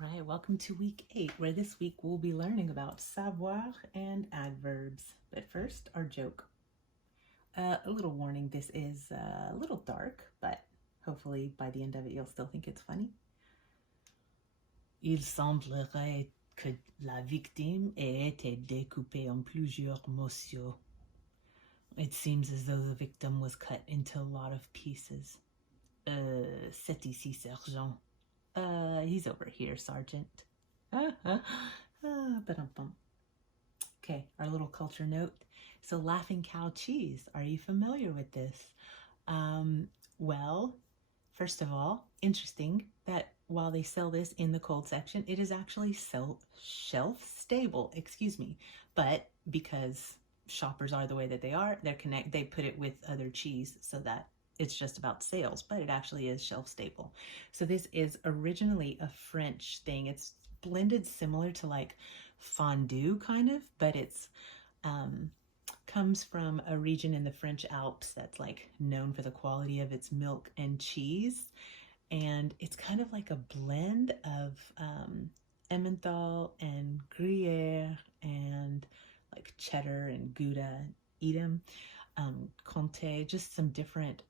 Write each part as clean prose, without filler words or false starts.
Right, welcome to week 8, where this week we'll be learning about savoir and adverbs. But first, our joke. A little warning, this is a little dark, but hopefully by the end of it you'll still think it's funny. Il semblerait que la victime ait été découpée en plusieurs morceaux. It seems as though the victim was cut into a lot of pieces. C'est ici, sergent. He's over here, Sergeant. Okay, our little culture note. So, laughing cow cheese. Are you familiar with this? Well, first of all, interesting that while they sell this in the cold section, it is actually shelf stable, but because shoppers are the way that they are, they put it with other cheese so that it's just about sales, but it actually is shelf stable. So this is originally a French thing. It's blended similar to like fondue kind of, but it's comes from a region in the French Alps that's like known for the quality of its milk and cheese. And it's kind of like a blend of Emmental and Gruyere and like cheddar and Gouda, Edam, Comté, just some different,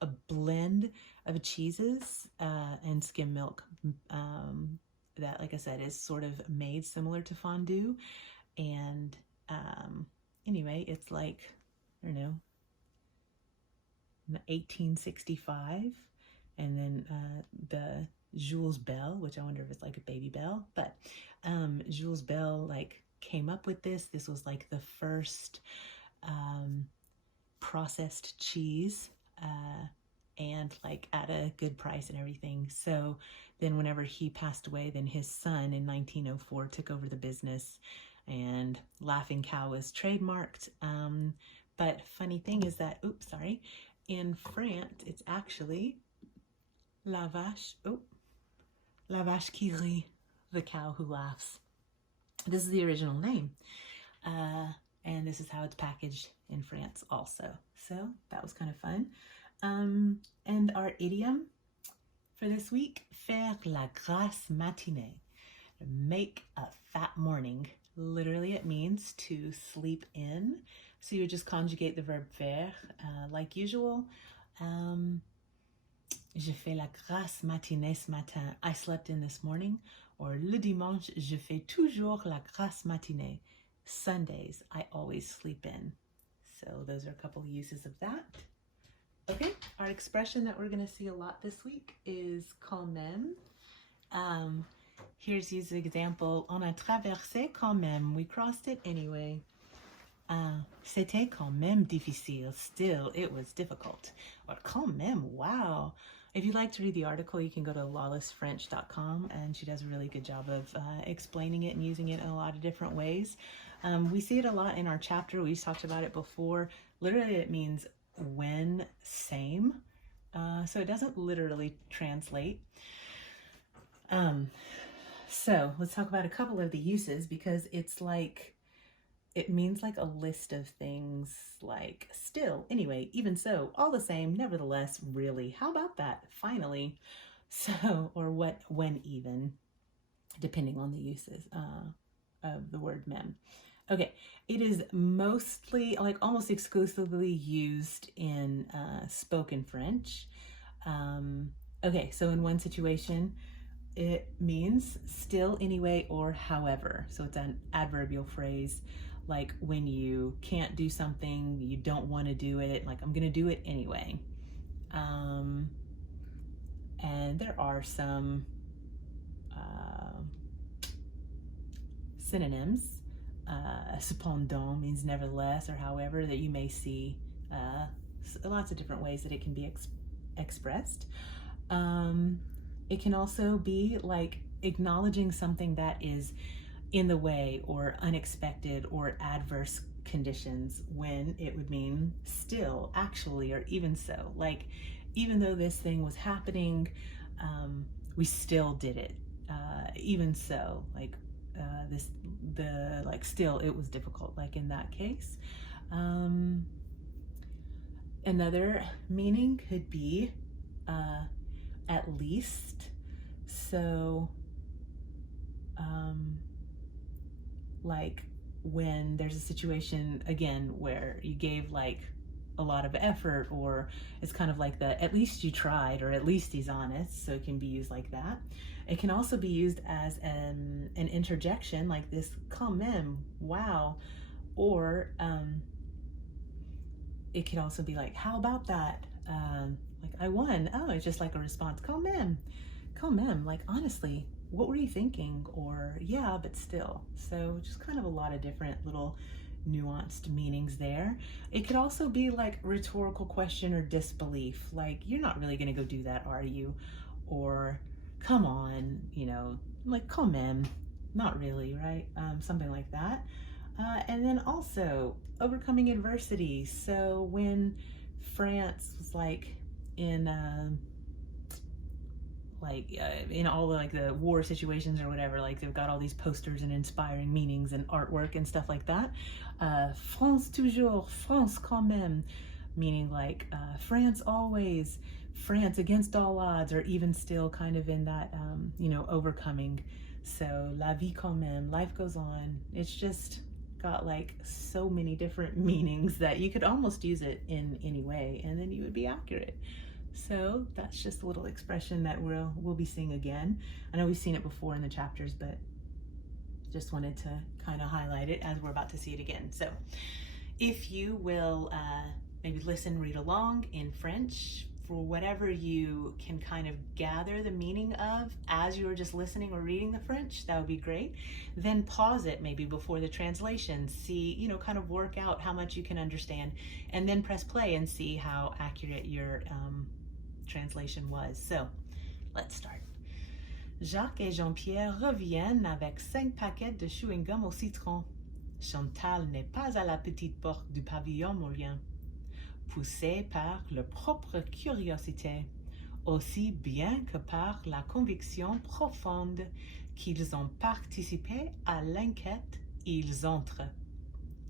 a blend of cheeses and skim milk that, like I said, is sort of made similar to fondue. And anyway, it's like, I don't know, 1865. And then the Jules Bell, which I wonder if it's like a Baby Bell, but Jules Bell like came up with this. This was like the first processed cheese and like at a good price and everything. So then whenever he passed away, then his son in 1904 took over the business and Laughing Cow was trademarked. But funny thing is that, in France, it's actually La vache qui rit, the cow who laughs. This is the original name. And this is how it's packaged in France also. So that was kind of fun. And our idiom for this week, faire la grasse matinée, make a fat morning. Literally, it means to sleep in. So you would just conjugate the verb faire like usual. Je fais la grasse matinée ce matin. I slept in this morning. Or le dimanche, je fais toujours la grasse matinée. Sundays, I always sleep in. So those are a couple of uses of that. Okay, our expression that we're going to see a lot this week is quand même. Here's his example. On a traversé quand même. We crossed it anyway. C'était quand même difficile. Still, it was difficult. Or quand même, wow. If you'd like to read the article, you can go to lawlessfrench.com, and she does a really good job of explaining it and using it in a lot of different ways. We see it a lot in our chapter. We've talked about it before. Literally, it means when, same. So it doesn't literally translate. So let's talk about a couple of the uses, because it's like, it means like a list of things, like still, anyway, even so, all the same, nevertheless, really, how about that, finally, so, or what, when even, depending on the uses of the word même. Okay, it is mostly, like almost exclusively used in spoken French. Okay, so in one situation, it means still, anyway, or however. So it's an adverbial phrase, like when you can't do something, you don't want to do it, like I'm gonna do it anyway. And there are some synonyms. Cependant means nevertheless or however, that you may see lots of different ways that it can be expressed. It can also be like acknowledging something that is in the way or unexpected or adverse conditions, when it would mean still, actually, or even so. Like, even though this thing was happening, we still did it. Even so, like still, it was difficult, like in that case. Another meaning could be at least. So like when there's a situation again where you gave like a lot of effort, or it's kind of like the at least you tried, or at least he's honest, so it can be used like that. It can also be used as an interjection, like this quand même, wow, or it can also be like, how about that, like I won, oh, it's just like a response, quand même, like honestly, what were you thinking? Or yeah, but still. So just kind of a lot of different little nuanced meanings there. It could also be like rhetorical question or disbelief, like you're not really gonna go do that, are you? Or come on, you know, like quand même, not really, right? Something like that. And then also overcoming adversity. So when France was like in in all like the war situations or whatever, like they've got all these posters and inspiring meanings and artwork and stuff like that. France toujours, France quand même, meaning like France always, France against all odds, or even still kind of in that, you know, overcoming. So la vie quand même, life goes on. It's just got like so many different meanings that you could almost use it in any way and then you would be accurate. So that's just a little expression that we'll be seeing again. I know we've seen it before in the chapters, but just wanted to kind of highlight it as we're about to see it again. So if you will maybe listen, read along in French for whatever you can kind of gather the meaning of as you're just listening or reading the French, that would be great. Then pause it maybe before the translation, see, you know, kind of work out how much you can understand, and then press play and see how accurate your translation was. So let's start. Jacques et Jean-Pierre reviennent avec 5 paquets de chewing-gum au citron. Chantal n'est pas à la petite porte du pavillon Morien, poussée par leur propre curiosité, aussi bien que par la conviction profonde qu'ils ont participé à l'enquête. Ils entrent.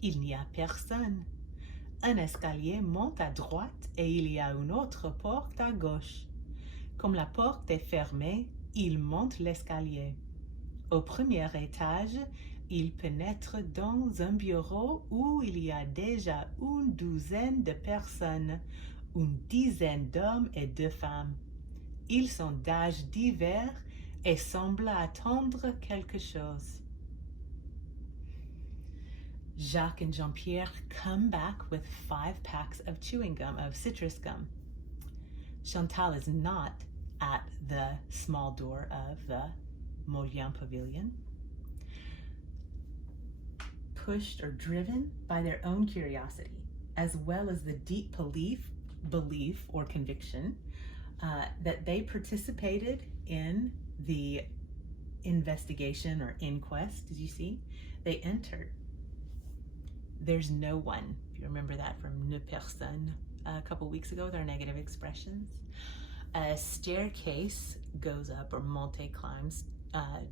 Il n'y a personne. Un escalier monte à droite et il y a une autre porte à gauche. Comme la porte est fermée, ils montent l'escalier. Au premier étage, ils pénètrent dans un bureau où il y a déjà une douzaine de personnes, une dizaine d'hommes et de femmes. Ils sont d'âges divers et semblent attendre quelque chose. Jacques and Jean-Pierre come back with 5 packs of chewing gum, of citrus gum. Chantal is not at the small door of the Morien Pavilion. Pushed or driven by their own curiosity, as well as the deep belief or conviction that they participated in the investigation or inquest, as you see, they entered. There's no one. If you remember that from ne personne a couple weeks ago with our negative expressions. A staircase goes up, or monte climbs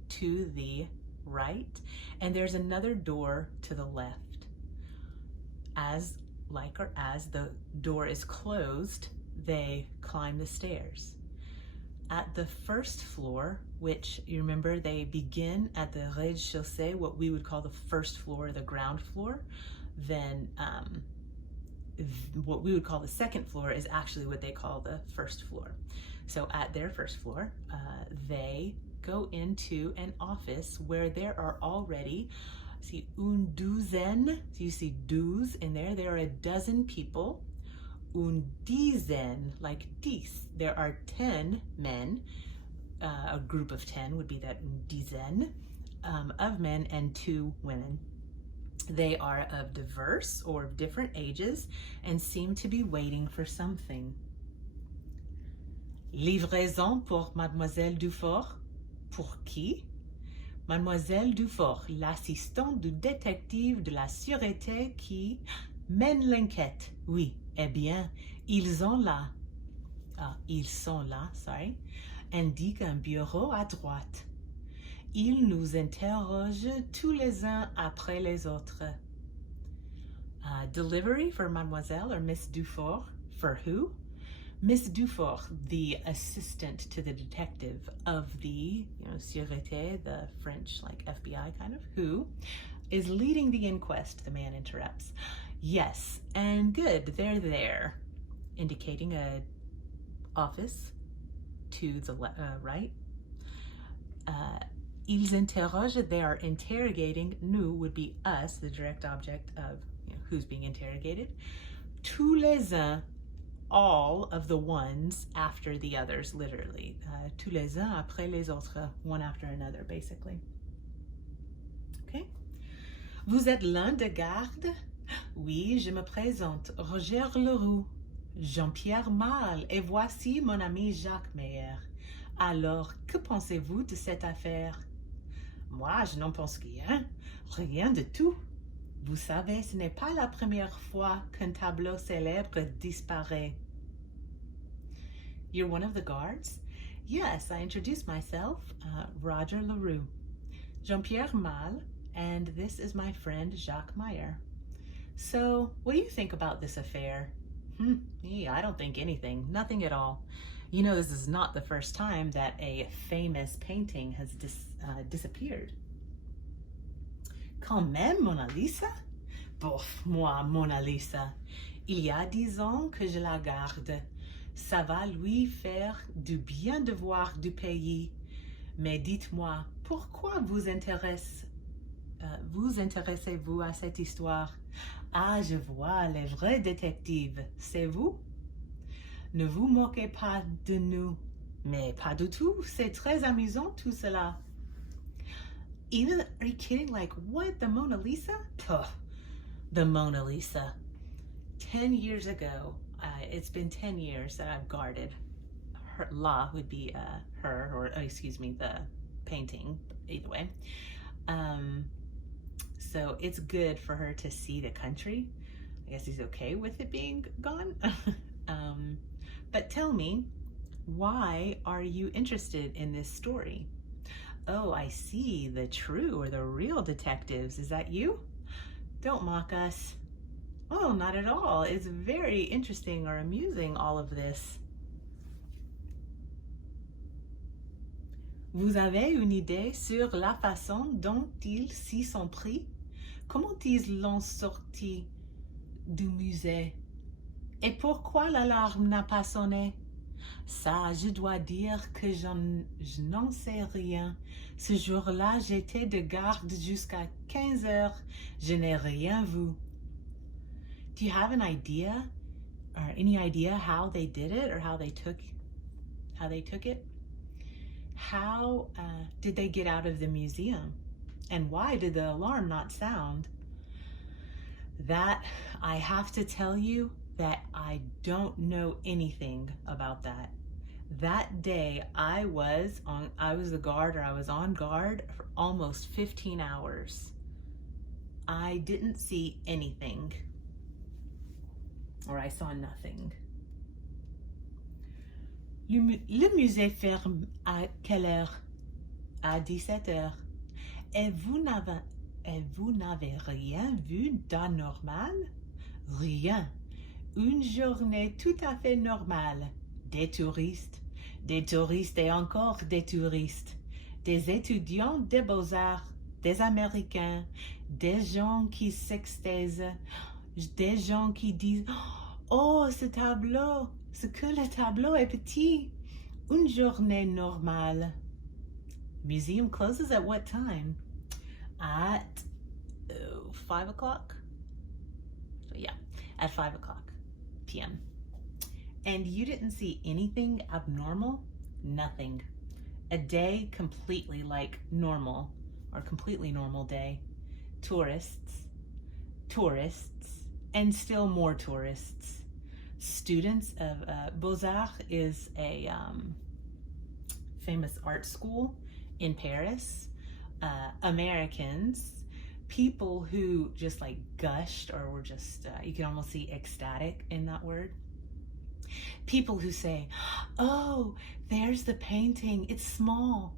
to the right, and there's another door to the left. As the door is closed, they climb the stairs. At the first floor, which you remember they begin at the rez-de-chaussée, what we would call the first floor, the ground floor, then what we would call the second floor is actually what they call the first floor. So at their first floor, they go into an office where there are already, see, une douzaine, so you see douze in there, there are a dozen people. Une dizaine, like 10, there are 10 men, a group of 10 would be that une dizaine of men, and 2 women. They are of diverse or different ages and seem to be waiting for something. Livraison pour Mademoiselle Dufort. Pour qui? Mademoiselle Dufort, l'assistante du détective de la sûreté qui mène l'enquête. Oui, eh bien, ils sont là, indique un bureau à droite. Ils nous interrogent tous les uns après les autres. Delivery for Mademoiselle or Miss Dufort. For who? Miss Dufour, the assistant to the detective of the, Sûreté, the French, like FBI kind of, who is leading the inquest, the man interrupts. Yes, and good, they're there, indicating a office to the right. Ils interrogent, they are interrogating. Nous would be us, the direct object of who's being interrogated. Tous les uns, all of the ones after the others, literally. Tous les uns après les autres, one after another, basically. Okay. Vous êtes l'un des gardes? Oui, je me présente, Roger Leroux, Jean-Pierre Mal, et voici mon ami Jacques Meyer. Alors, que pensez-vous de cette affaire? Moi, je n'en pense rien, rien de tout. Vous savez, ce n'est pas la première fois qu'un tableau célèbre disparaît. You're one of the guards? Yes, I introduced myself, Roger Leroux, Jean-Pierre Mal, and this is my friend Jacques Meyer. So, what do you think about this affair? Me, I don't think anything, nothing at all. This is not the first time that a famous painting has disappeared. Quand même, Mona Lisa? Bof, moi, Mona Lisa. Il y a 10 ans que je la garde. Ça va lui faire du bien de voir du pays. Mais dites-moi, pourquoi vous intéressez-vous à cette histoire? Ah, je vois, les vrais détectives, c'est vous? Ne vous moquez pas de nous. Mais pas du tout, c'est très amusant tout cela. Even, are you kidding? Like, what, the Mona Lisa? Puh, the Mona Lisa. 10 years ago, it's been 10 years that I've guarded. Her, La would be her, or excuse me, the painting, either way. So it's good for her to see the country. I guess he's okay with it being gone. But tell me, why are you interested in this story? Oh, I see, the true or the real detectives. Is that you? Don't mock us. Oh, not at all. It's very interesting or amusing, all of this. Vous avez une idée sur la façon dont ils s'y sont pris? Comment ils l'ont sorti du musée? Et pourquoi l'alarme n'a pas sonné? Ça, je dois dire que je n'en sais rien. Ce jour-là, j'étais de garde jusqu'à 15 heures. Je n'ai rien vu. Do you have an idea or any idea how they did it or how they took it? How did they get out of the museum? And why did the alarm not sound? That, I have to tell you that I don't know anything about that. That day I was the guard, or I was on guard for almost 15 hours. I didn't see anything, or I saw nothing. Le musée ferme à quelle heure? À 17 heures. Et vous n'avez rien vu d'anormal? Rien. Une journée tout à fait normale. Des touristes et encore des touristes. Des étudiants des beaux-arts, des Américains, des gens qui s'extasent, des gens qui disent « Oh, ce que le tableau est petit. » Une journée normale. Museum closes at what time? At 5 o'clock? So yeah, at 5 o'clock p.m. And you didn't see anything abnormal? Nothing. A day completely like normal, or completely normal day. Tourists, and still more tourists. Students of Beaux-Arts is a famous art school in Paris. Americans, people who just like gushed or were just, you can almost see ecstatic in that word. People who say, oh, there's the painting, it's small.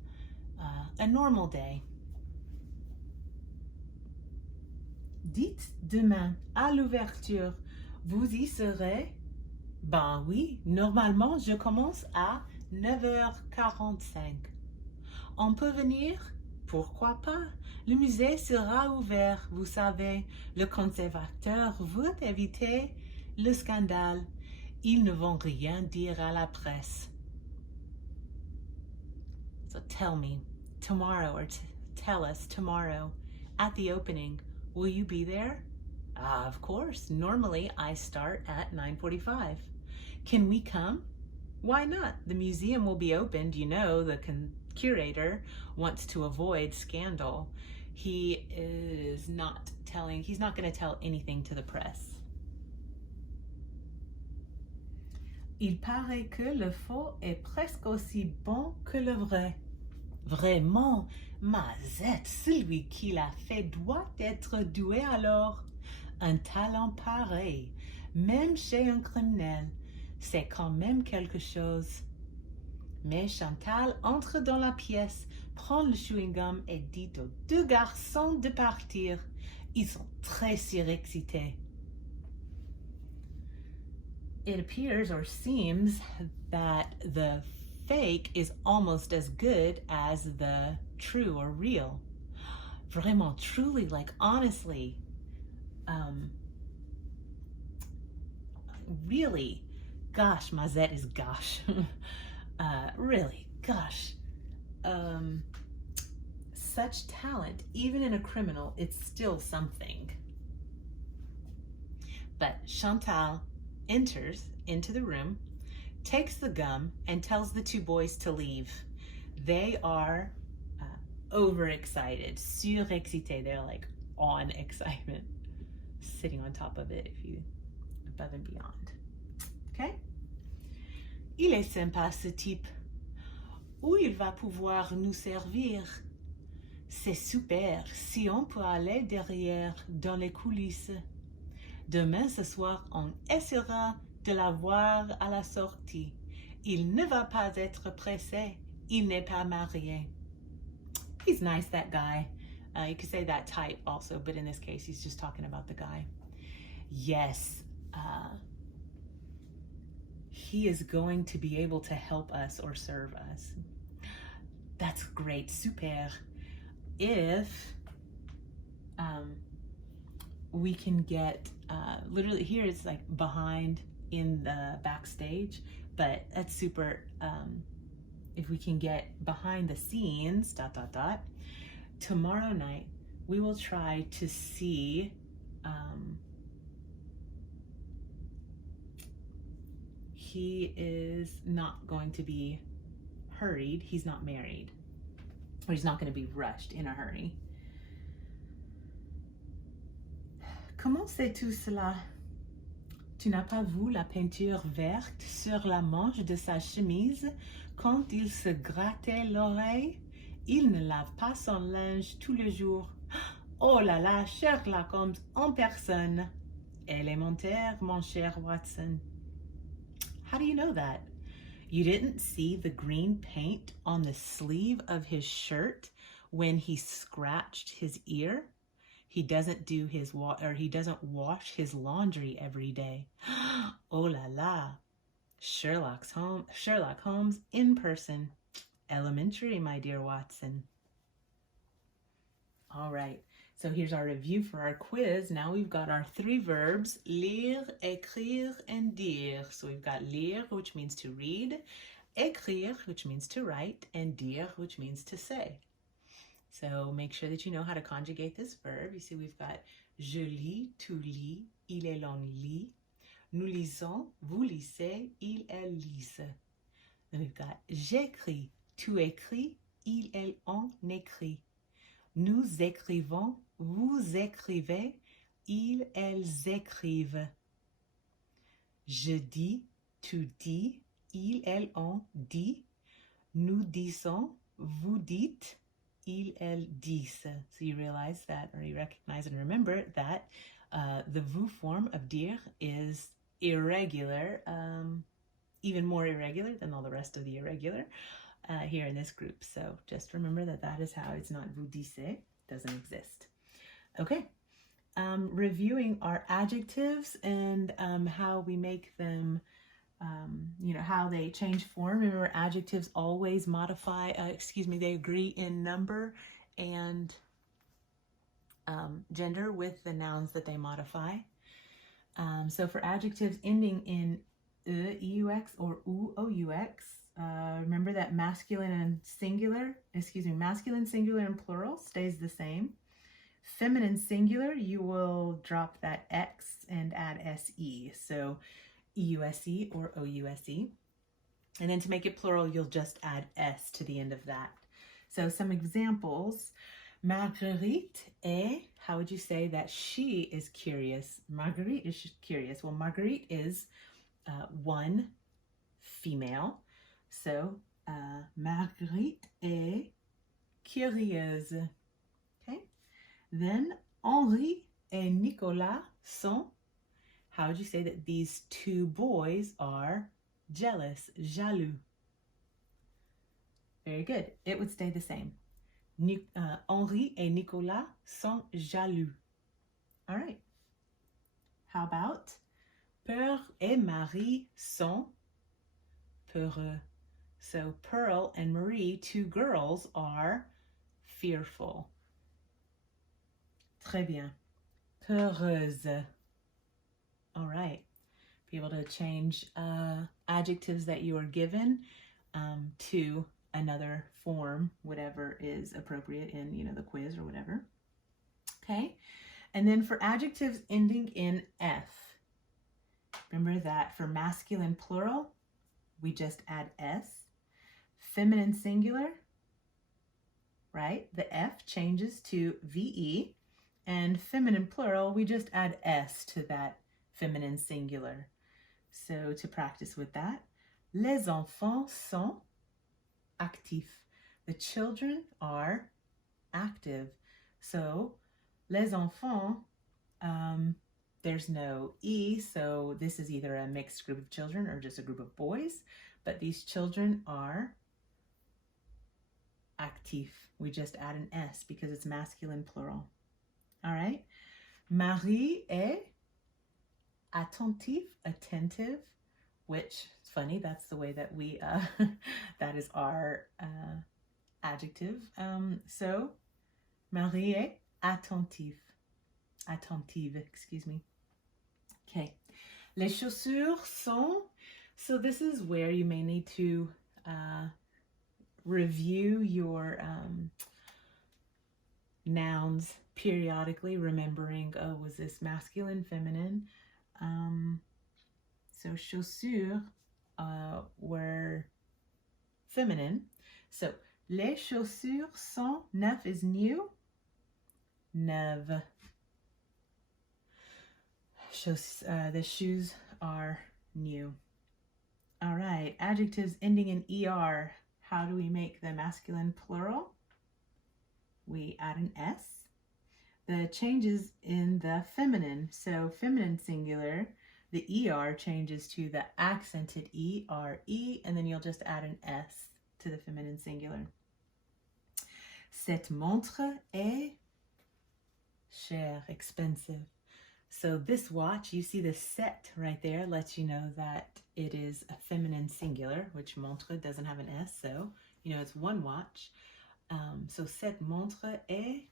A normal day. Dites demain à l'ouverture, vous y serez? Ben oui, normalement, je commence à 9h45. On peut venir? Pourquoi pas? Le musée sera ouvert, vous savez. Le conservateur veut éviter le scandale. Ils ne vont rien dire à la presse. So tell me, tomorrow, or tell us tomorrow, at the opening, will you be there? Of course. Normally, I start at 9:45. Can we come? Why not? The museum will be opened. You know, the curator wants to avoid scandal. He's not going to tell anything to the press. Il paraît que le faux est presque aussi bon que le vrai. Vraiment, Mazette, celui qui l'a fait doit être doué alors. Un talent pareil, même chez un criminel, c'est quand même quelque chose. Mais Chantal entre dans la pièce, prend le chewing-gum et dit aux deux garçons de partir. Ils sont très surexcités. It appears or seems that the fake is almost as good as the true or real. Vraiment, truly, like honestly, really, gosh, Mazette is gosh. Really, gosh. Such talent, even in a criminal, it's still something. But Chantal enters into the room, takes the gum, and tells the two boys to leave. They are overexcited, surexcités. They're like on excitement, sitting on top of it, if you above and beyond. Okay? Il est sympa ce type. Où il va pouvoir nous servir? C'est super si on peut aller derrière dans les coulisses. Demain ce soir, on essaiera de la voir à la sortie. Il ne va pas être pressé. Il n'est pas marié. He's nice, that guy. You could say that type also, but in this case, he's just talking about the guy. Yes, he is going to be able to help us or serve us. That's great, super. If we can get, literally here it's like behind in the backstage, but that's super. If we can get behind the scenes, ... Tomorrow night, we will try to see he is not going to be hurried. He's not married. Or he's not going to be rushed in a hurry. Comment sais-tu cela? Tu n'as pas vu la peinture verte sur la manche de sa chemise quand il se grattait l'oreille? Il ne lave pas son linge tous les jours. Oh là là, Sherlock Holmes en personne. Élémentaire, mon cher Watson. How do you know that? You didn't see the green paint on the sleeve of his shirt when he scratched his ear? He doesn't do his he doesn't wash his laundry every day. Oh la la. Sherlock Holmes in person. Elementary, my dear Watson. All right. So here's our review for our quiz. Now we've got our three verbs, lire, écrire, and dire. So we've got lire, which means to read, écrire, which means to write, and dire, which means to say. So make sure that you know how to conjugate this verb. You see we've got je lis, tu lis, il et l'on lit. Nous lisons, vous lisez, il, elle lise. Then we've got j'écris, tu écris, il, elle, on écrit. Nous écrivons, vous écrivez, ils, elles écrivent. Je dis, tu dis, ils, elles, on dit. Nous disons, vous dites, ils, elles disent. So you realize that, or you recognize and remember that the vous form of dire is irregular, even more irregular than all the rest of the irregular here in this group. So just remember that that is how it's not vous disiez, doesn't exist. Okay, reviewing our adjectives and how we make them how they change form. Remember, adjectives always modify, they agree in number and gender with the nouns that they modify. So for adjectives ending in eux or ou-eux, remember that masculine, singular, and plural stays the same. Feminine singular, you will drop that X and add SE. So EUSE or OUSE. And then to make it plural, you'll just add S to the end of that. So some examples. Marguerite est, how would you say that she is curious? Marguerite is curious. Well, Marguerite is one female. So Marguerite est curieuse. Okay. Then Henri et Nicolas sont, how would you say that these two boys are jealous, jaloux? Very good. It would stay the same. Henri et Nicolas sont jaloux. All right. How about Pearl et Marie sont peureux? So Pearl and Marie, two girls, are fearful. Très bien. Peureuse. All right. Be able to change adjectives that you are given to another form, whatever is appropriate in, the quiz or whatever. Okay. And then for adjectives ending in F, remember that for masculine plural, we just add S. Feminine singular, right? The F changes to VE. And feminine plural, we just add S to that feminine singular. So to practice with that, les enfants sont actifs. The children are active. So les enfants, there's no E, so this is either a mixed group of children or just a group of boys, but these children are actifs. We just add an S because it's masculine plural. All right. Marie est attentif, attentive, which is funny. That's the way that we, that is our adjective. So Marie est attentive, excuse me. Okay. Les chaussures sont, so this is where you may need to review your nouns periodically, remembering, oh, was this masculine, feminine? So chaussures were feminine. So les chaussures sont, neuf is new, neuve. The shoes are new. All right, adjectives ending in ER. How do we make the masculine plural? We add an S. The changes in the feminine. So feminine singular, the ER changes to the accented ERE, and then you'll just add an S to the feminine singular. Cette montre est chère, expensive. So this watch, you see the set right there, lets you know that it is a feminine singular, which montre doesn't have an S, so it's one watch. So cette montre est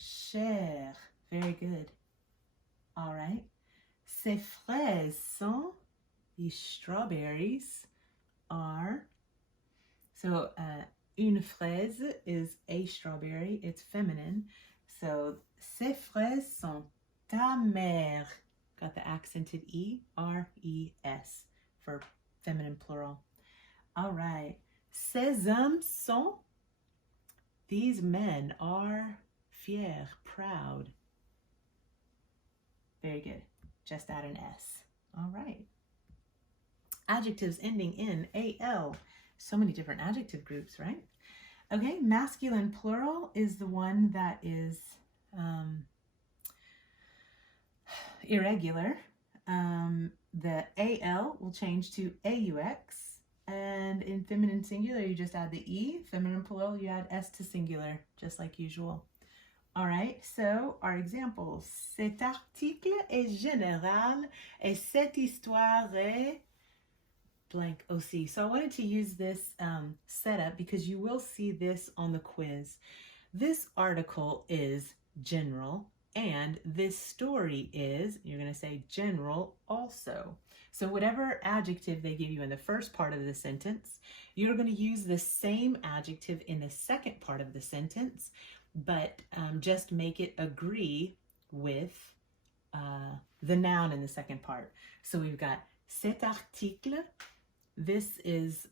chère. Very good. All right. Ces fraises sont, these strawberries are, so une fraise is a strawberry, it's feminine. So ces fraises sont ta mère. Got the accented E-R-E-S for feminine plural. All right. Ces hommes sont, these men are fiers, proud. Very good. Just add an S. All right. Adjectives ending in AL. So many different adjective groups, right? Okay, masculine plural is the one that is irregular. The AL will change to AUX. And in feminine singular, you just add the E. Feminine plural, you add S to singular, just like usual. All right, so our examples. Cet article est général et cette histoire est blank OC. So I wanted to use this setup because you will see this on the quiz. This article is general, and this story is, you're going to say general also. So whatever adjective they give you in the first part of the sentence, you're going to use the same adjective in the second part of the sentence, but just make it agree with the noun in the second part. So we've got cet article. This is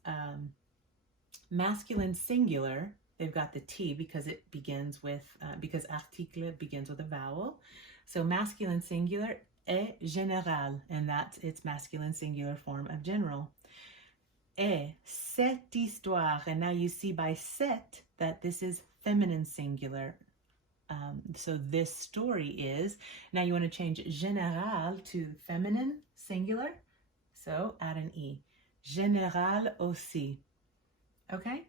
masculine singular. They've got the T because it begins with, because article begins with a vowel. So masculine singular est général, and that's its masculine singular form of general. Et cette histoire, and now you see by cette that this is feminine singular. So this story is, now you want to change général to feminine singular, so add an E. Général aussi. Okay?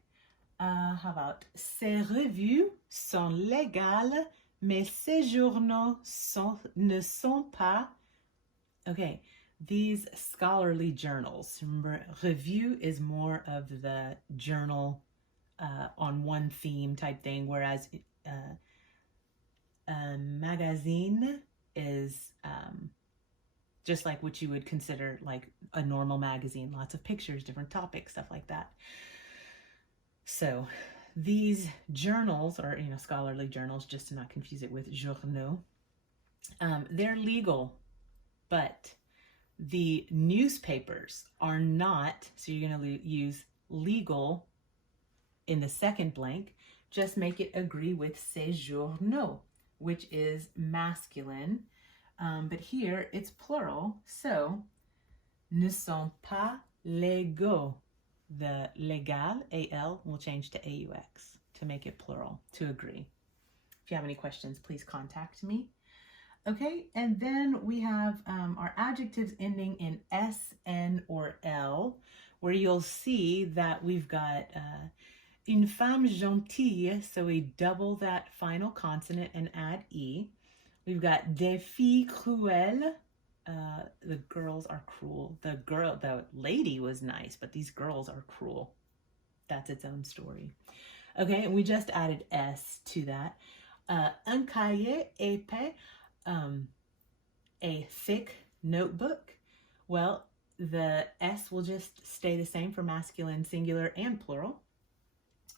How about, ces revues sont légales, mais ces journaux ne sont pas. Okay, these scholarly journals. Remember, review is more of the journal on one theme type thing, whereas a magazine is just like what you would consider like a normal magazine, lots of pictures, different topics, stuff like that. So these journals, or scholarly journals, just to not confuse it with journaux, they're legal, but the newspapers are not. So you're going to use legal in the second blank. Just make it agree with ces journaux, which is masculine, but here it's plural, so ne sont pas légaux. The légal, A-L, will change to A-U-X to make it plural, to agree. If you have any questions, please contact me. Okay, and then we have our adjectives ending in S, N, or L, where you'll see that we've got une femme gentille, so we double that final consonant and add E. We've got des filles cruelles. The girls are cruel. The lady was nice, but these girls are cruel. That's its own story. Okay, and we just added S to that. Un cahier épais, a thick notebook. Well, the S will just stay the same for masculine, singular, and plural,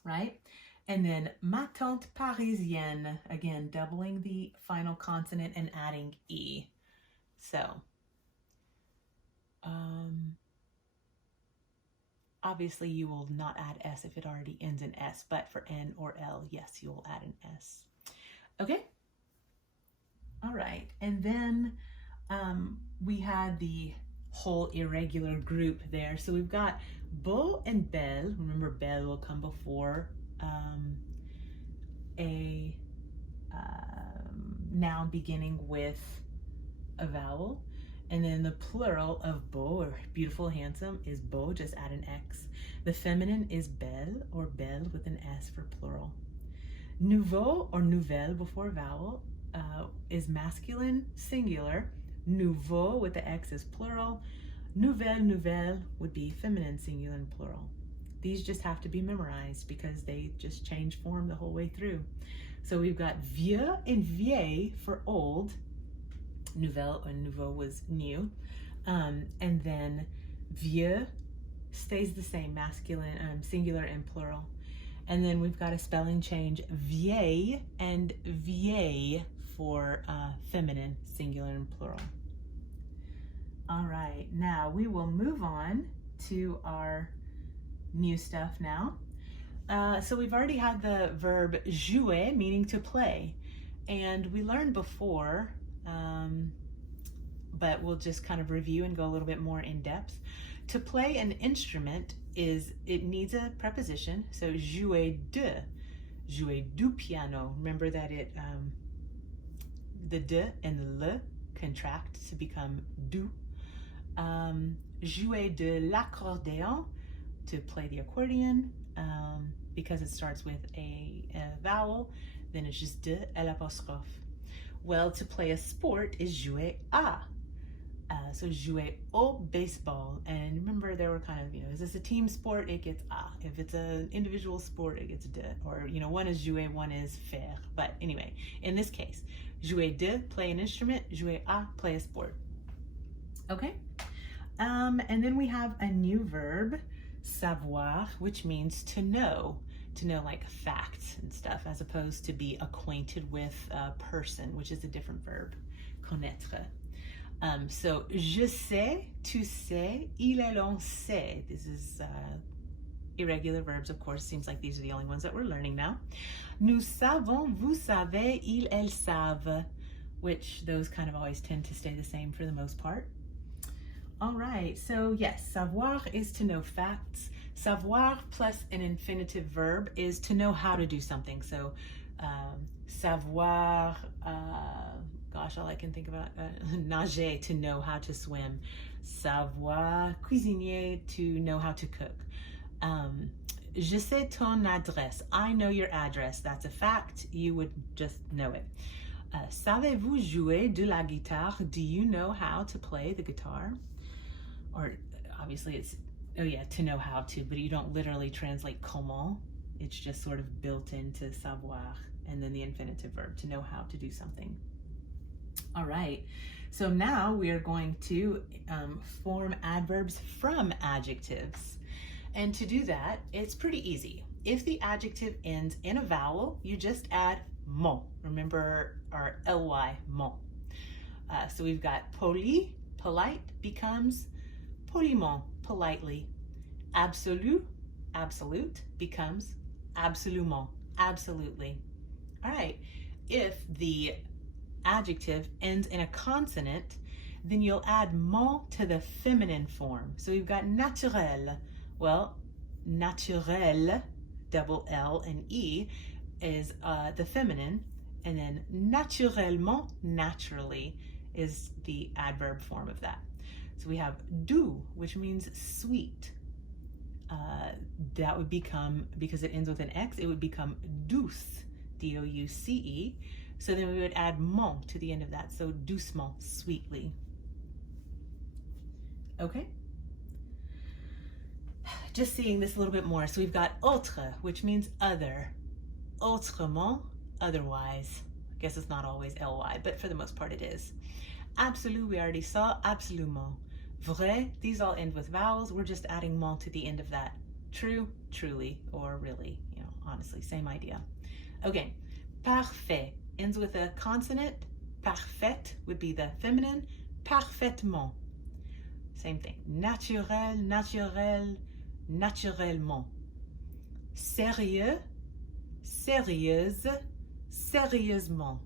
right? And then ma tante parisienne, again, doubling the final consonant and adding E. So, obviously you will not add S if it already ends in S, but for N or L, yes, you will add an S. Okay? All right, and then we had the whole irregular group there. So we've got beau and belle. Remember, belle will come before a noun beginning with a vowel, and then the plural of beau, or beautiful, handsome, is beau. Just add an X. The feminine is belle, or belle with an S for plural. Nouveau or nouvelle before vowel is masculine, singular. Nouveau with the X is plural. Nouvelle, nouvelle would be feminine, singular, and plural. These just have to be memorized because they just change form the whole way through. So we've got vieux and vieille for old. Nouvelle or nouveau was new. And then vieux stays the same, masculine, singular, and plural. And then we've got a spelling change, vieille and vieille for feminine, singular, and plural. All right, now we will move on to our new stuff now. So we've already had the verb jouer, meaning to play. And we learned before, but we'll just kind of review and go a little bit more in depth. To play an instrument it needs a preposition. So jouer du piano. Remember that the de and the le contract to become du. Jouer de l'accordéon, to play the accordion, because it starts with a vowel, then it's just de l'apostrophe. Well, to play a sport is jouer à. So jouer au baseball. And remember, there were kind of, is this a team sport? It gets a. If it's an individual sport, it gets de. Or, one is jouer, one is faire. But anyway, in this case, jouer de, play an instrument. Jouer a, play a sport. Okay? And then we have a new verb, savoir, which means to know like facts and stuff, as opposed to be acquainted with a person, which is a different verb, connaître. So, je sais, tu sais, il, elle, on sait. This is irregular verbs, of course. Seems like these are the only ones that we're learning now. Nous savons, vous savez, ils, elles savent, which those kind of always tend to stay the same for the most part. All right, so yes, savoir is to know facts. Savoir plus an infinitive verb is to know how to do something. So savoir, gosh, all I can think about, nager, to know how to swim. Savoir cuisiner, to know how to cook. Je sais ton adresse. I know your address. That's a fact. You would just know it. Savez-vous jouer de la guitare? Do you know how to play the guitar? Or obviously it's, oh yeah, to know how to, but you don't literally translate comment. It's just sort of built into savoir and then the infinitive verb, to know how to do something. All right, so now we are going to form adverbs from adjectives. And to do that, it's pretty easy. If the adjective ends in a vowel, you just add mon. Remember our ly, mon. So we've got poli, polite, becomes poliment, politely. Absolu, absolute, becomes absolument, absolutely. All right, if the adjective ends in a consonant, then you'll add mon to the feminine form. So we've got naturel. Well, naturel, double L and E, is the feminine, and then naturellement, naturally, is the adverb form of that. So we have doux, which means sweet. That would become, because it ends with an X, it would become douce, D-O-U-C-E. So then we would add mon to the end of that. So doucement, sweetly. Okay? Just seeing this a little bit more. So we've got autre, which means other. Autrement, otherwise. I guess it's not always ly, but for the most part it is. Absolu, we already saw, absolument. Vrai, these all end with vowels. We're just adding mon to the end of that. True, truly, or really, honestly, same idea. Okay, parfait ends with a consonant. Parfait would be the feminine. Parfaitement, same thing. Naturel, naturel, naturellement. Sérieux, sérieuse, sérieusement.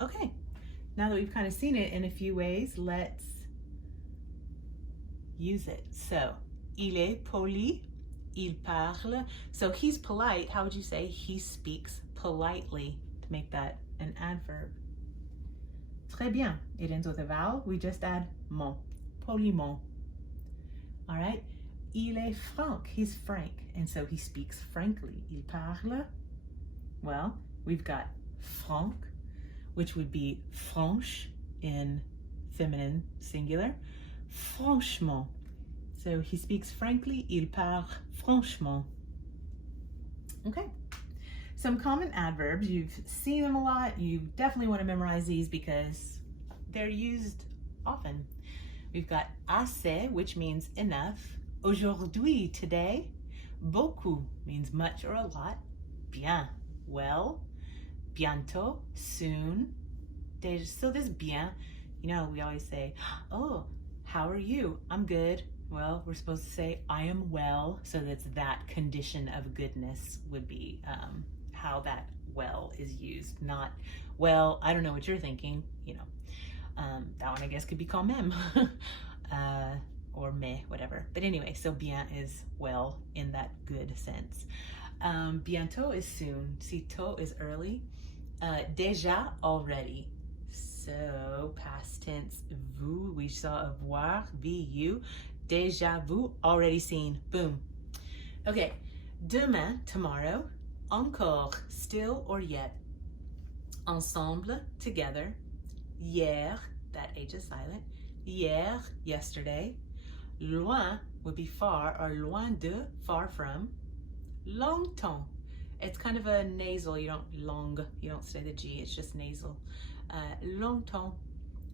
Okay, now that we've kind of seen it in a few ways, let's use it. So, il est poli, il parle. So he's polite. How would you say he speaks politely, to make that an adverb? Très bien. It ends with a vowel. We just add mon, poliment. All right. Il est franc. He's frank. And so he speaks frankly. Il parle. Well, we've got franc, which would be franche in feminine singular. Franchement. So he speaks frankly. Il parle franchement. Okay. Some common adverbs. You've seen them a lot. You definitely want to memorize these because they're used often. We've got assez, which means enough. Aujourd'hui, today. Beaucoup means much or a lot. Bien, well. Bientôt, soon. So this bien, we always say, oh, how are you? I'm good. Well, we're supposed to say, I am well. So that's that condition of goodness would be how that well is used. Not, well, I don't know what you're thinking. That one I guess could be quand même. Or mais, whatever. But anyway, so bien is well in that good sense. Bientôt is soon. Si tôt is early. Déjà, already. So past tense, vous, we saw voir, vu. Déjà vu, already seen. Boom. Okay, demain, tomorrow. Encore, still or yet. Ensemble, together. Hier, that H is silent. hier, yesterday. Loin would be far, or loin de, far from. Longtemps. It's kind of a nasal. You don't say the G, it's just nasal. Longtemps,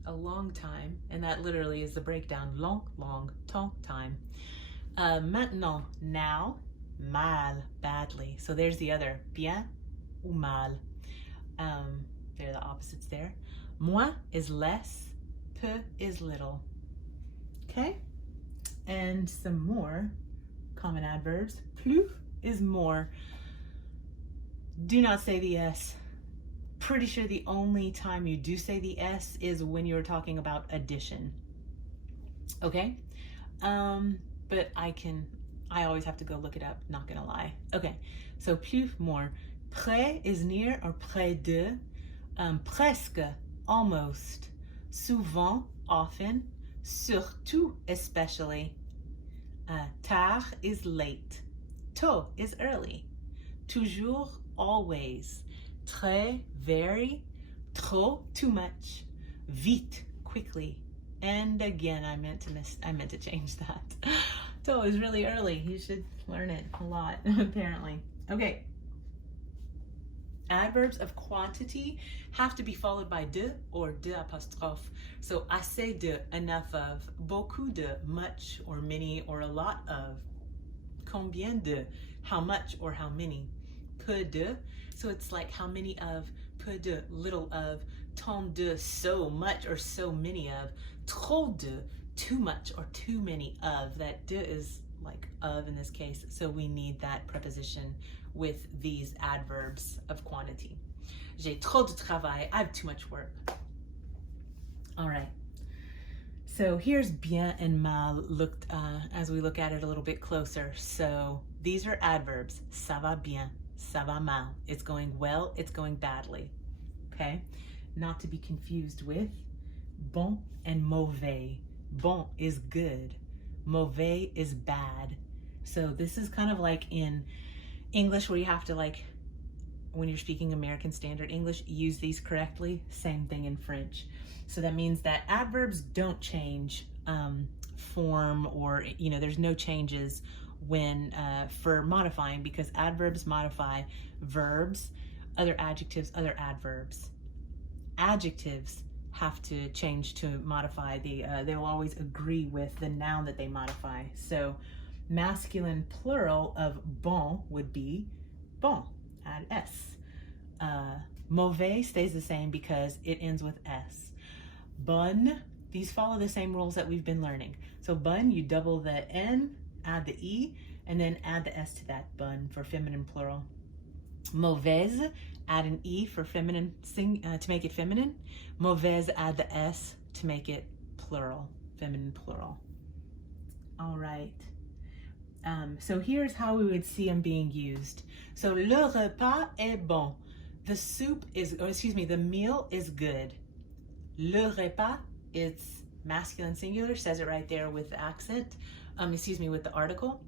a long time. And that literally is the breakdown. Long, time. Maintenant, now. Mal, badly. So there's the other. Bien ou mal. They're the opposites there. Moins is less. Peu is little. Okay? And some more common adverbs. Plus is more. Do not say the S. Pretty sure the only time you do say the S is when you're talking about addition. Okay? But I always have to go look it up, not gonna lie. Okay, so plus, more. Près is near or près de. Presque, almost. Souvent, often. Surtout, especially. Tard is late. Tôt is early. Toujours, always. Très, very. Trop, too much. Vite, quickly. And again, I meant to change that. Tôt is really early. You should learn it a lot, apparently. Okay. Adverbs of quantity have to be followed by de or de apostrophe. So assez de, enough of. Beaucoup de, much or many or a lot of. Combien de, how much or how many. Peu de, so it's like how many of. Peu de, little of. Tant de, so much or so many of. Trop de, too much or too many of. That de is like of in this case, so we need that preposition with these adverbs of quantity. J'ai trop de travail. I have too much work. All right. So here's bien and mal looked as we look at it a little bit closer. So these are adverbs. Ça va bien, ça va mal. It's going well, it's going badly. Okay? Not to be confused with bon and mauvais. Bon is good. Mauvais is bad. So this is kind of like in English where you have to, like, when you're speaking American Standard English, use these correctly. Same thing in French. So that means that adverbs don't change form, or, there's no changes when for modifying, because adverbs modify verbs, other adjectives, other adverbs. Adjectives have to change to modify they will always agree with the noun that they modify. So masculine plural of bon would be bon, add s. Mauvais stays the same because it ends with s. Bonne, these follow the same rules that we've been learning. So bonne, you double the n, add the e, and then add the s to that. Bonne for feminine plural. Mauvaise, add an e for feminine to make it feminine. Mauvaise, add the s to make it plural, feminine plural. All right. So here's how we would see them being used. So le repas est bon. The meal is good. Le repas, it's masculine singular, says it right there with the accent. With the article.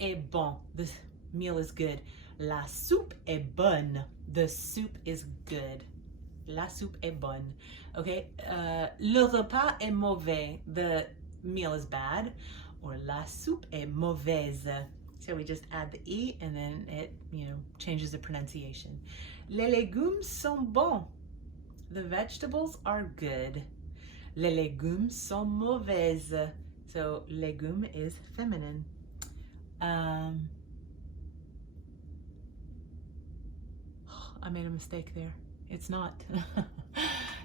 Est bon, the meal is good. La soupe est bonne. The soup is good. La soupe est bonne. Okay. Le repas est mauvais. The meal is bad. Or la soupe est mauvaise. So we just add the e and then it, changes the pronunciation. Les légumes sont bons. The vegetables are good. Les légumes sont mauvaises. So légume is feminine. I made a mistake there. It's not.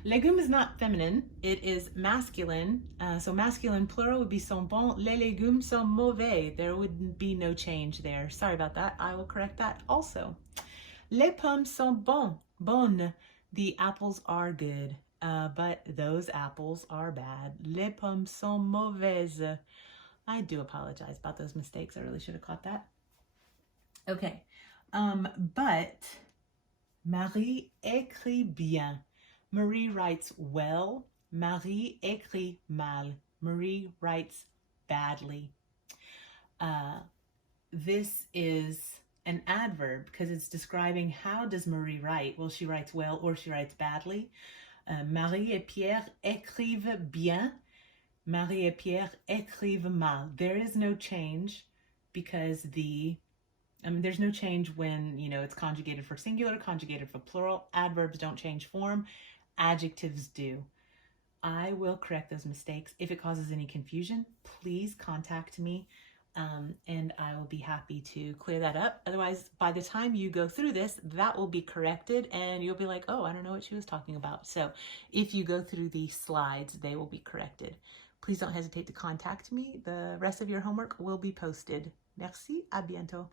Légume is not feminine. It is masculine. So masculine plural would be sont bons. Les légumes sont mauvais. There would be no change there. Sorry about that. I will correct that also. Les pommes sont bonnes. The apples are good, but those apples are bad. Les pommes sont mauvaises. I do apologize about those mistakes. I really should have caught that. Okay. But Marie écrit bien. Marie writes well. Marie écrit mal. Marie writes badly. This is an adverb because it's describing how does Marie write. Well, she writes well or she writes badly. Marie et Pierre écrivent bien. Marie et Pierre écrivent mal. There is no change because there's no change when, it's conjugated for singular, conjugated for plural. Adverbs don't change form. Adjectives do. I will correct those mistakes. If it causes any confusion, please contact me, and I will be happy to clear that up. Otherwise, by the time you go through this, that will be corrected and you'll be like, oh, I don't know what she was talking about. So if you go through these slides, they will be corrected. Please don't hesitate to contact me. The rest of your homework will be posted. Merci, à bientôt.